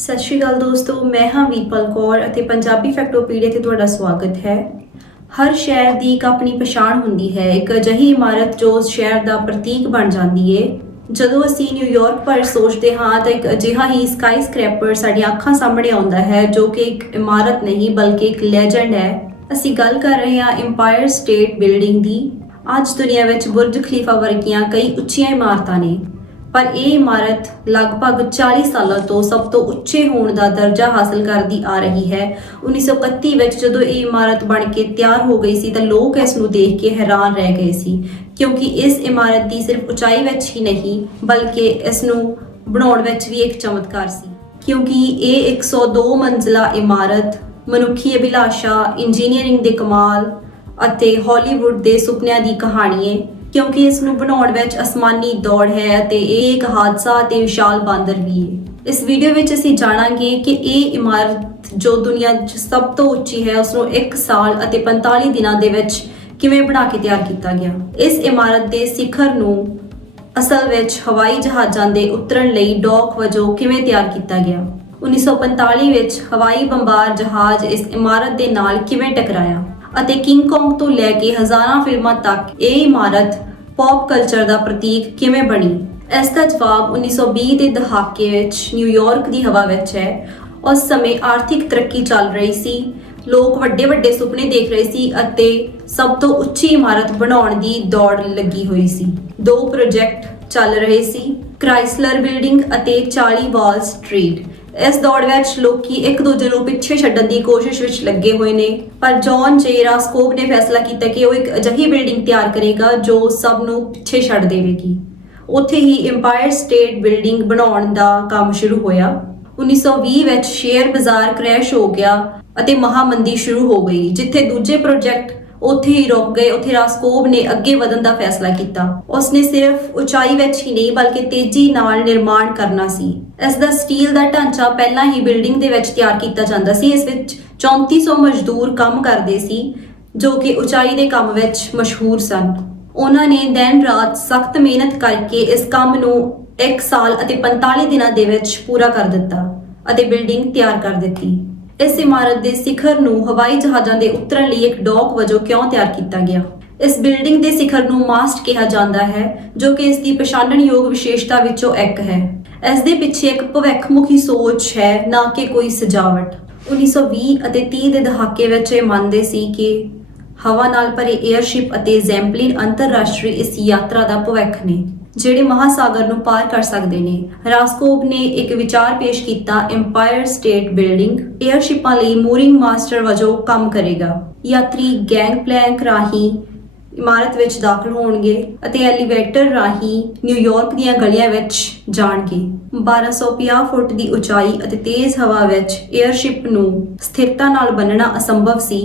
ਸਤਿ ਸ਼੍ਰੀ ਅਕਾਲ ਦੋਸਤੋ, ਮੈਂ ਹਾਂ ਵੀਰਪਲ ਕੌਰ ਅਤੇ ਪੰਜਾਬੀ ਫੈਕਟੋਪੀਡੀਆ ਤੇ ਤੁਹਾਡਾ ਸਵਾਗਤ ਹੈ। ਹਰ ਸ਼ਹਿਰ ਦੀ ਇੱਕ ਆਪਣੀ ਪਛਾਣ ਹੁੰਦੀ ਹੈ, ਇੱਕ ਅਜਿਹੀ ਇਮਾਰਤ ਜੋ ਉਸ ਸ਼ਹਿਰ ਦਾ ਪ੍ਰਤੀਕ ਬਣ ਜਾਂਦੀ ਹੈ ਜਦੋਂ ਅਸੀਂ ਨਿਊਯਾਰਕ ਪਰ ਸੋਚਦੇ ਹਾਂ ਤਾਂ ਇੱਕ ਅਜਿਹਾ ਹੀ ਸਕਾਈ ਸਕ੍ਰੈਪਰ ਸਾਡੀਆਂ ਅੱਖਾਂ ਸਾਹਮਣੇ ਆਉਂਦਾ ਹੈ, ਜੋ ਕਿ ਇੱਕ ਇਮਾਰਤ ਨਹੀਂ ਬਲਕਿ ਇੱਕ ਲੈਜੈਂਡ ਹੈ। ਅਸੀਂ ਗੱਲ ਕਰ ਰਹੇ ਹਾਂ ਇੰਪਾਇਰ ਸਟੇਟ ਬਿਲਡਿੰਗ ਦੀ। ਅੱਜ ਦੁਨੀਆ ਵਿੱਚ ਬੁਰਜ ਖਲੀਫਾ ਵਰਗੀਆਂ ਕਈ ਉੱਚੀਆਂ ਇਮਾਰਤਾਂ ਨੇ। ਪਰ ਇਹ ਇਮਾਰਤ ਲਗਭਗ 40 ਸਾਲਾਂ ਤੋਂ ਸਭ ਤੋਂ ਉੱਚੇ ਹੋਣ ਦਾ ਦਰਜਾ ਹਾਸਲ ਕਰਦੀ ਆ ਰਹੀ ਹੈ। 1931 ਵਿੱਚ ਜਦੋਂ ਇਹ ਇਮਾਰਤ ਬਣ ਕੇ ਤਿਆਰ ਹੋ ਗਈ ਸੀ ਤਾਂ ਲੋਕ ਇਸ ਨੂੰ ਦੇਖ ਕੇ ਹੈਰਾਨ ਰਹਿ ਗਏ ਸੀ, ਕਿਉਂਕਿ ਇਸ ਇਮਾਰਤ ਦੀ ਸਿਰਫ ਉਚਾਈ ਵਿੱਚ ਹੀ ਨਹੀਂ, ਬਲਕਿ ਇਸ ਨੂੰ ਬਣਾਉਣ ਵਿੱਚ ਵੀ ਇੱਕ ਚਮਤਕਾਰ ਸੀ। ਕਿਉਂਕਿ ਇਹ 102 ਮੰਜ਼ਲਾ ਇਮਾਰਤ, ਮਨੁੱਖੀ ਅਭਿਲਾਸ਼ਾ, ਇੰਜੀਨੀਅਰਿੰਗ ਦੇ ਕਮਾਲ ਅਤੇ ਹਾਲੀਵੁੱਡ ਦੇ ਸੁਪਨਿਆਂ ਦੀ ਕਹਾਣੀਏ ਕਿਉਂਕਿ ਇਸ ਨੂੰ ਬਣਾਉਣ ਵਿੱਚ ਅਸਮਾਨੀ ਦੌੜ ਹੈ ਅਤੇ ਇਹ ਇੱਕ ਹਾਦਸਾ ਤੇ ਵਿਸ਼ਾਲ ਬਾਂਦਰ ਵੀ ਹੈ। ਇਸ ਵੀਡੀਓ ਵਿੱਚ ਅਸੀਂ ਜਾਣਾਂਗੇ ਕਿ ਇਹ ਇਮਾਰਤ ਜੋ ਦੁਨੀਆ 'ਚ ਸਭ ਤੋਂ ਉੱਚੀ ਹੈ ਉਸ ਨੂੰ 1 ਸਾਲ ਅਤੇ 45 ਦਿਨਾਂ ਦੇ ਵਿੱਚ ਕਿਵੇਂ ਬਣਾ ਕੇ ਤਿਆਰ ਕੀਤਾ ਗਿਆ? ਇਸ ਇਮਾਰਤ ਦੇ ਸਿਖਰ ਨੂੰ ਅਸਲ ਵਿੱਚ ਹਵਾਈ ਜਹਾਜ਼ਾਂ ਦੇ ਉਤਰਨ ਲਈ ਡੌਕ ਵਜੋਂ ਕਿਵੇਂ ਤਿਆਰ ਕੀਤਾ ਗਿਆ? 1945 ਵਿੱਚ ਹਵਾਈ ਬੰਬਾਰ ਜਹਾਜ਼ ਇਸ ਇਮਾਰਤ ਦੇ ਨਾਲ ਕਿਵੇਂ ਟਕਰਾਇਆ? ਅਤੇ ਕਿੰਗ ਕੌਂਗ ਤੋਂ ਲੈ ਕੇ ਹਜ਼ਾਰਾਂ ਫਿਲਮਾਂ ਤੱਕ ਇਹ ਇਮਾਰਤ ਪੌਪ ਕਲਚਰ ਦਾ ਪ੍ਰਤੀਕ ਕਿਵੇਂ ਬਣੀ? ਇਸ ਦਾ ਜਵਾਬ 1920 ਦੇ ਦਹਾਕੇ ਵਿੱਚ ਨਿਊਯਾਰਕ ਦੀ ਹਵਾ ਵਿੱਚ ਹੈ। ਉਸ ਸਮੇਂ ਆਰਥਿਕ ਤਰੱਕੀ ਚੱਲ ਰਹੀ ਸੀ। ਲੋਕ ਵੱਡੇ ਵੱਡੇ ਸੁਪਨੇ ਦੇਖ ਰਹੇ ਸੀ ਅਤੇ ਸਭ ਤੋਂ ਉੱਚੀ ਇਮਾਰਤ ਬਣਾਉਣ ਦੀ ਦੌੜ ਲੱਗੀ ਹੋਈ ਸੀ। ਦੋ ਪ੍ਰੋਜੈਕਟ ਚੱਲ ਰਹੇ ਸੀ। ਕ੍ਰਾਈਸਲਰ ਬਿਲਡਿੰਗ ਅਤੇ 40 ਵਾਲ ਸਟਰੀਟ ਇਸ ਦੌੜ ਵਿੱਚ ਲੋਕੀ ਇੱਕ ਦੂਜੇ ਨੂੰ ਪਿੱਛੇ ਛੱਡਣ ਦੀ ਕੋਸ਼ਿਸ਼ ਵਿੱਚ ਲੱਗੇ ਹੋਏ ਨੇ। ਪਰ ਜੌਨ ਜੇ ਰਾਸਕੋਵ ਨੇ ਫੈਸਲਾ ਕੀਤਾ ਕਿ ਉਹ ਇੱਕ ਅਜਿਹੀ ਬਿਲਡਿੰਗ ਤਿਆਰ ਕਰੇਗਾ ਜੋ ਸਭ ਨੂੰ ਪਿੱਛੇ ਛੱਡ ਦੇਵੇਗੀ। ਉੱਥੇ ਹੀ ਇੰਪਾਇਰ ਸਟੇਟ ਬਿਲਡਿੰਗ ਬਣਾਉਣ ਦਾ ਕੰਮ ਸ਼ੁਰੂ ਹੋਇਆ। 1920 ਵਿੱਚ ਸ਼ੇਅਰ ਬਾਜ਼ਾਰ ਕ੍ਰੈਸ਼ ਹੋ ਗਿਆ ਅਤੇ ਮਹਾਮੰਦੀ ਸ਼ੁਰੂ ਹੋ ਗਈ, ਜਿੱਥੇ ਦੂਜੇ ਪ੍ਰੋਜੈਕਟ ਉੱਥੇ ਹੀ ਰੁਕ ਗਏ, ਉੱਥੇ ਰਾਸਕੋਬ ਨੇ ਅੱਗੇ ਵਧਣ ਦਾ ਫੈਸਲਾ ਕੀਤਾ। ਉਸਨੇ ਸਿਰਫ ਉਚਾਈ ਵਿੱਚ ਹੀ ਨਹੀਂ, ਬਲਕਿ ਤੇਜ਼ੀ ਨਾਲ ਨਿਰਮਾਣ ਕਰਨਾ ਸੀ। ਇਸ ਦਾ ਸਟੀਲ ਦਾ ਢਾਂਚਾ ਪਹਿਲਾਂ ਹੀ ਬਿਲਡਿੰਗ ਦੇ ਵਿੱਚ ਤਿਆਰ ਕੀਤਾ ਜਾਂਦਾ ਸੀ। ਇਸ ਵਿੱਚ 3400 ਮਜ਼ਦੂਰ ਕੰਮ ਕਰਦੇ ਸੀ, ਜੋ ਕਿ ਉਚਾਈ ਦੇ ਕੰਮ ਵਿੱਚ ਮਸ਼ਹੂਰ ਸਨ। ਉਹਨਾਂ ਨੇ ਦਿਨ ਰਾਤ ਸਖਤ ਮਿਹਨਤ ਕਰਕੇ ਇਸ ਕੰਮ ਨੂੰ 1 ਸਾਲ ਅਤੇ 45 ਦਿਨਾਂ ਦੇ ਵਿੱਚ ਪੂਰਾ ਕਰ ਦਿੱਤਾ ਅਤੇ ਬਿਲਡਿੰਗ ਤਿਆਰ ਕਰ ਦਿੱਤੀ। ਇਸ ਇਮਾਰਤ ਦੇ ਸਿਖਰ ਨੂੰ ਹਵਾਈ ਜਹਾਜ਼ਾਂ ਦੇ ਉਤਰਨ ਲਈ ਇੱਕ ਡੌਕ ਵਜੋਂ ਕਿਉਂ ਤਿਆਰ ਕੀਤਾ ਗਿਆ? ਇਸ ਬਿਲਡਿੰਗ ਦੇ ਸਿਖਰ ਨੂੰ ਮਾਸਟ ਕਿਹਾ ਜਾਂਦਾ ਹੈ, ਜੋ ਕਿ ਇਸ ਦੀ ਪਛਾਣਨਯੋਗ ਵਿਸ਼ੇਸ਼ਤਾ ਵਿੱਚੋਂ ਇੱਕ ਹੈ। ਇਸ ਦੇ ਪਿੱਛੇ ਇੱਕ ਭਵਿੱਖਮੁਖੀ ਸੋਚ ਹੈ, ਨਾ ਕਿ ਕੋਈ ਸਜਾਵਟ। 1920 ਅਤੇ 30 ਦੇ ਦਹਾਕੇ ਵਿੱਚ ਇਹ ਮੰਨਦੇ ਸੀ ਕਿ ਹਵਾ ਨਾਲ ਭਰੇ 에ਅਰਸ਼ਿਪ ਅਤੇ ਜ਼ੈਂਪਲਿਨ ਅੰਤਰਰਾਸ਼ਟਰੀ ਇਸ ਯਾਤਰਾ ਦਾ ਭਵਿੱਖ ਨੇ। ਜਿਹੜੇ ਮਹਾਸਾਗਰ ਨੂੰ ਪਾਰ ਕਰ ਸਕਦੇ ਨੇ। ਰਾਸਕੋਵ ਨੇ ਇੱਕ ਵਿਚਾਰ ਪੇਸ਼ ਕੀਤਾ ਇੰਪਾਇਰ ਸਟੇਟ ਬਿਲਡਿੰਗ 에ਅਰਸ਼ਿਪਾਂ ਲਈ ਮੂਰਿੰਗ ਮਾਸਟਰ ਵਜੋਂ ਕੰਮ ਕਰੇਗਾ। ਯਾਤਰੀ ਗੈਂਗ ਪਲੈਂਕ ਰਾਹੀਂ ਇਮਾਰਤ ਵਿੱਚ ਦਾਖਲ ਹੋਣਗੇ ਅਤੇ ਐਲੀਵੇਟਰ ਰਾਹੀਂ ਨਿਊਯਾਰਕ ਦੀਆਂ ਗਲੀਆਂ ਵਿੱਚ ਜਾਣਗੇ। 1250 ਫੁੱਟ ਦੀ ਉਚਾਈ ਅਤੇ ਤੇਜ਼ ਹਵਾ ਵਿੱਚ 에ਅਰਸ਼ਿਪ ਨੂੰ ਸਥਿਰਤਾ ਨਾਲ ਬੰਨਣਾ ਅਸੰਭਵ ਸੀ।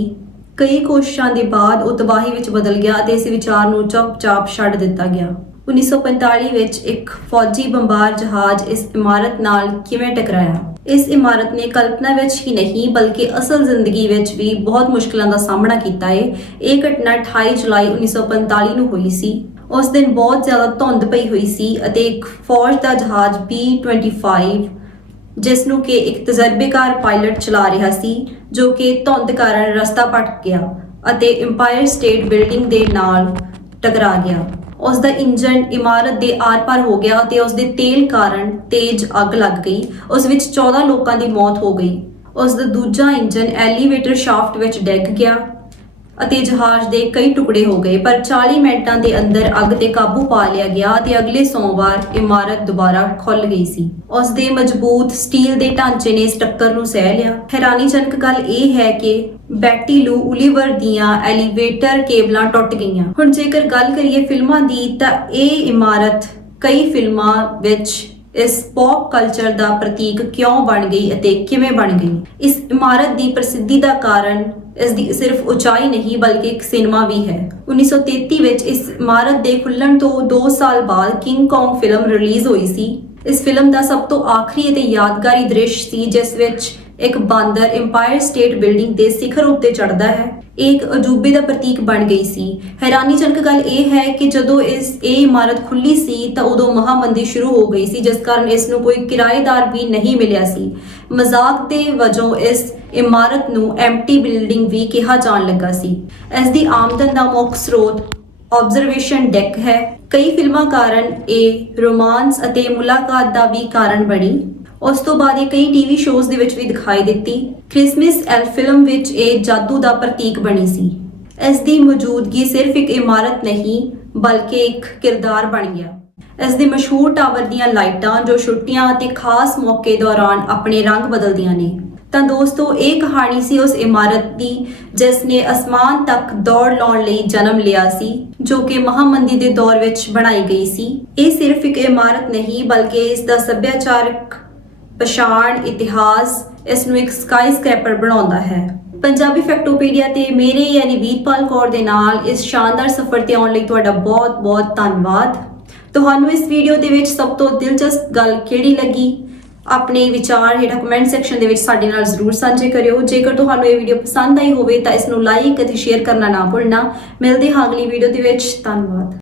ਕਈ ਕੋਸ਼ਿਸ਼ਾਂ ਦੇ ਬਾਅਦ ਉਹ ਤਬਾਹੀ ਵਿੱਚ ਬਦਲ ਗਿਆ ਅਤੇ ਇਸ ਵਿਚਾਰ ਨੂੰ ਚੁੱਪਚਾਪ ਛੱਡ ਦਿੱਤਾ ਗਿਆ। 1945 ਵਿੱਚ ਇੱਕ ਫੌਜੀ ਬੰਬਾਰ ਜਹਾਜ਼ ਇਸ ਇਮਾਰਤ ਨਾਲ ਕਿਵੇਂ ਟਕਰਾਇਆ? ਇਸ ਇਮਾਰਤ ਨੇ ਕਲਪਨਾ ਵਿੱਚ ਹੀ ਨਹੀਂ, ਬਲਕਿ ਅਸਲ ਜ਼ਿੰਦਗੀ ਵਿੱਚ ਵੀ ਬਹੁਤ ਮੁਸ਼ਕਲਾਂ ਦਾ ਸਾਹਮਣਾ ਕੀਤਾ ਹੈ ਇਹ ਘਟਨਾ 28 ਜੁਲਾਈ 1945 ਨੂੰ ਹੋਈ ਸੀ। ਉਸ ਦਿਨ ਬਹੁਤ ਜ਼ਿਆਦਾ ਧੁੰਦ ਪਈ ਹੋਈ ਸੀ ਅਤੇ ਇੱਕ ਫੌਜ ਦਾ ਜਹਾਜ਼ B-25 ਜਿਸ ਨੂੰ ਕਿ ਇੱਕ ਤਜਰਬੇਕਾਰ ਪਾਇਲਟ ਚਲਾ ਰਿਹਾ ਸੀ, ਜੋ ਕਿ ਧੁੰਦ ਕਾਰਨ ਰਸਤਾ ਭਟਕ ਗਿਆ ਅਤੇ ਇੰਪਾਇਰ ਸਟੇਟ ਬਿਲਡਿੰਗ ਦੇ ਨਾਲ ਟਕਰਾ ਗਿਆ। ਉਸ ਦਾ ਇੰਜਨ ਇਮਾਰਤ ਦੇ ਆਰ-ਪਾਰ ਹੋ ਗਿਆ ਅਤੇ ਉਸ ਦੇ ਤੇਲ ਕਾਰਨ ਤੇਜ਼ ਅੱਗ ਲੱਗ ਗਈ। ਉਸ ਵਿੱਚ 14 ਲੋਕਾਂ ਦੀ ਮੌਤ ਹੋ ਗਈ। ਉਸ ਦਾ ਦੂਜਾ ਇੰਜਨ ਐਲੀਵੇਟਰ ਸ਼ਾਫਟ ਵਿੱਚ ਡਿੱਗ ਗਿਆ। ਅਤੇ ਜਹਾਜ਼ ਦੇ ਕਈ ਟੁਕੜੇ ਹੋ ਗਏ, ਪਰ 40 ਮਿੰਟਾਂ ਦੇ ਅੰਦਰ ਅੱਗ ਤੇ ਕਾਬੂ ਪਾ ਲਿਆ ਗਿਆ ਅਤੇ ਅਗਲੇ ਸੋਮਵਾਰ ਇਮਾਰਤ ਦੁਬਾਰਾ ਖੁੱਲ ਗਈ ਸੀ। ਉਸ ਦੇ ਮਜ਼ਬੂਤ ਸਟੀਲ ਦੇ ਢਾਂਚੇ ਨੇ ਇਸ ਟੱਕਰ ਨੂੰ ਸਹਿ ਲਿਆ। ਹੈਰਾਨੀਜਨਕ ਗੱਲ ਇਹ ਹੈ ਕਿ ਬੈਟੀ ਲੂ ਉਲੀਵਰ ਦੀਆਂ ਐਲੀਵੇਟਰ ਕੇਬਲਾਂ ਟੁੱਟ ਗਈਆਂ। ਹੁਣ ਜੇਕਰ ਗੱਲ ਕਰੀਏ ਫਿਲਮਾਂ ਦੀ, ਤਾਂ ਇਹ ਇਮਾਰਤ ਕਈ ਫਿਲਮਾਂ ਵਿੱਚ ਇਸ ਪੌਪ ਕਲਚਰ ਦਾ ਪ੍ਰਤੀਕ ਕਿਉਂ ਬਣ ਗਈ ਅਤੇ ਕਿਵੇਂ ਬਣ ਗਈ? ਇਸ ਇਮਾਰਤ ਦੀ ਪ੍ਰਸਿੱਧੀ ਦਾ ਕਾਰਨ ਇਸ ਦੀ ਸਿਰਫ ਉਚਾਈ ਨਹੀਂ ਬਲਕਿ ਇੱਕ ਸਿਨੇਮਾ ਵੀ ਹੈ। 1933 ਵਿੱਚ ਇਸ ਇਮਾਰਤ ਦੇ ਖੁੱਲਣ ਤੋਂ 2 ਸਾਲ ਬਾਅਦ ਕਿੰਗ ਕੌਂਗ ਫਿਲਮ ਰਿਲੀਜ਼ ਹੋਈ ਸੀ। ਇਸ ਫਿਲਮ ਦਾ ਸਭ ਤੋਂ ਆਖਰੀ ਅਤੇ ਯਾਦਗਾਰੀ ਦ੍ਰਿਸ਼ ਸੀ, ਜਿਸ ਵਿੱਚ ਇੱਕ ਬਾਂਦਰ ਇੰਪਾਇਰ ਸਟੇਟ ਬਿਲਡਿੰਗ ਦੇ ਸਿਖਰ ਉੱਤੇ ਚੜ੍ਹਦਾ ਹੈ। ਇਹ ਇੱਕ ਅਜੂਬੇ ਦਾ ਪ੍ਰਤੀਕ ਬਣ ਗਈ ਸੀ। ਹੈਰਾਨੀਜਨਕ ਗੱਲ ਇਹ ਹੈ ਕਿ ਜਦੋਂ ਇਸ, ਇਹ ਇਮਾਰਤ ਖੁੱਲੀ ਸੀ ਤਾਂ ਉਦੋਂ ਮਹਾਮੰਦੀ ਸ਼ੁਰੂ ਹੋ ਗਈ ਸੀ, ਜਿਸ ਕਾਰਨ ਇਸ ਨੂੰ ਕੋਈ ਕਿਰਾਏਦਾਰ ਵੀ ਨਹੀਂ ਮਿਲਿਆ ਸੀ। ਮਜ਼ਾਕ ਦੇ ਵਜੋਂ ਇਸ ਇਮਾਰਤ ਨੂੰ ਐਮਟੀ ਬਿਲਡਿੰਗ ਵੀ ਕਿਹਾ ਜਾਣ ਲੱਗਾ ਸੀ। ਇਸ ਦੀ ਆਮਦਨ ਦਾ ਮੁੱਖ ਸਰੋਤ ਆਬਜ਼ਰਵੇਸ਼ਨ ਡੈਕ ਹੈ। ਕਈ ਫਿਲਮਾਂ ਕਾਰਨ ਇਹ ਰੋਮਾਂਸ ਅਤੇ ਮੁਲਾਕਾਤ ਦਾ ਵੀ ਕਾਰਨ ਬਣੀ। ਉਸ ਤੋਂ ਬਾਅਦ ਇਹ ਕਈ ਟੀਵੀ ਸ਼ੋਜ਼ ਦੇ ਵਿੱਚ ਵੀ ਦਿਖਾਈ ਦਿੱਤੀ। ਕ੍ਰਿਸਮਸ ਐਲ ਫਿਲਮ ਵਿੱਚ ਇਹ ਜਾਦੂ ਦਾ ਪ੍ਰਤੀਕ ਬਣੀ ਸੀ। ਇਸ ਦੀ ਮੌਜੂਦਗੀ ਸਿਰਫ ਇੱਕ ਇਮਾਰਤ ਨਹੀਂ, ਬਲਕਿ ਇੱਕ ਕਿਰਦਾਰ ਬਣ ਗਿਆ। ਇਸ ਦੇ ਮਸ਼ਹੂਰ ਟਾਵਰ ਦੀਆਂ ਲਾਈਟਾਂ ਜੋ ਛੁੱਟੀਆਂ ਅਤੇ ਖਾਸ ਮੌਕੇ ਦੌਰਾਨ ਆਪਣੇ ਰੰਗ ਬਦਲਦੀਆਂ ਨੇ। ਤਾਂ ਦੋਸਤੋ, ਇਹ ਕਹਾਣੀ ਸੀ ਉਸ ਇਮਾਰਤ ਦੀ, ਜਿਸ ਨੇ ਅਸਮਾਨ ਤੱਕ ਦੌੜ ਲਾਉਣ ਲਈ ਜਨਮ ਲਿਆ ਸੀ, ਜੋ ਕਿ ਮਹਾਮੰਦੀ ਦੇ ਦੌਰ ਵਿੱਚ ਬਣਾਈ ਗਈ ਸੀ। ਇਹ ਸਿਰਫ ਇੱਕ ਇਮਾਰਤ ਨਹੀਂ, ਬਲਕਿ ਇਸ ਦਾ ਸੱਭਿਆਚਾਰਕ ਪਛਾਣ, ਇਤਿਹਾਸ, ਇਸ ਨੂੰ ਇੱਕ ਸਕਾਈ ਸਕ੍ਰੈਪਰ ਬਣਾਉਂਦਾ ਹੈ। ਪੰਜਾਬੀ ਫੈਕਟੋਪੀਡੀਆ ਤੇ ਮੇਰੇ ਯਾਨੀ ਵੀਰਪਾਲ ਕੌਰ ਦੇ ਨਾਲ ਇਸ ਸ਼ਾਨਦਾਰ ਸਫ਼ਰ ਤੇ ਆਉਣ ਲਈ ਤੁਹਾਡਾ ਬਹੁਤ-ਬਹੁਤ ਧੰਨਵਾਦ। ਤੁਹਾਨੂੰ ਇਸ ਵੀਡੀਓ ਦੇ ਵਿੱਚ ਸਭ ਤੋਂ ਦਿਲਚਸਪ ਗੱਲ ਕਿਹੜੀ ਲੱਗੀ? ਆਪਣੇ ਵਿਚਾਰ ਹੇਠਾਂ ਕਮੈਂਟ ਸੈਕਸ਼ਨ ਦੇ ਵਿੱਚ ਸਾਡੇ ਨਾਲ ਜ਼ਰੂਰ ਸਾਂਝੇ ਕਰਿਓ। ਜੇਕਰ ਤੁਹਾਨੂੰ ਇਹ ਵੀਡੀਓ ਪਸੰਦ ਆਈ ਹੋਵੇ ਤਾਂ ਇਸ ਨੂੰ ਲਾਈਕ ਅਤੇ ਸ਼ੇਅਰ ਕਰਨਾ ਨਾ ਭੁੱਲਣਾ। ਮਿਲਦੇ ਹਾਂ ਅਗਲੀ ਵੀਡੀਓ ਦੇ ਵਿੱਚ। ਧੰਨਵਾਦ।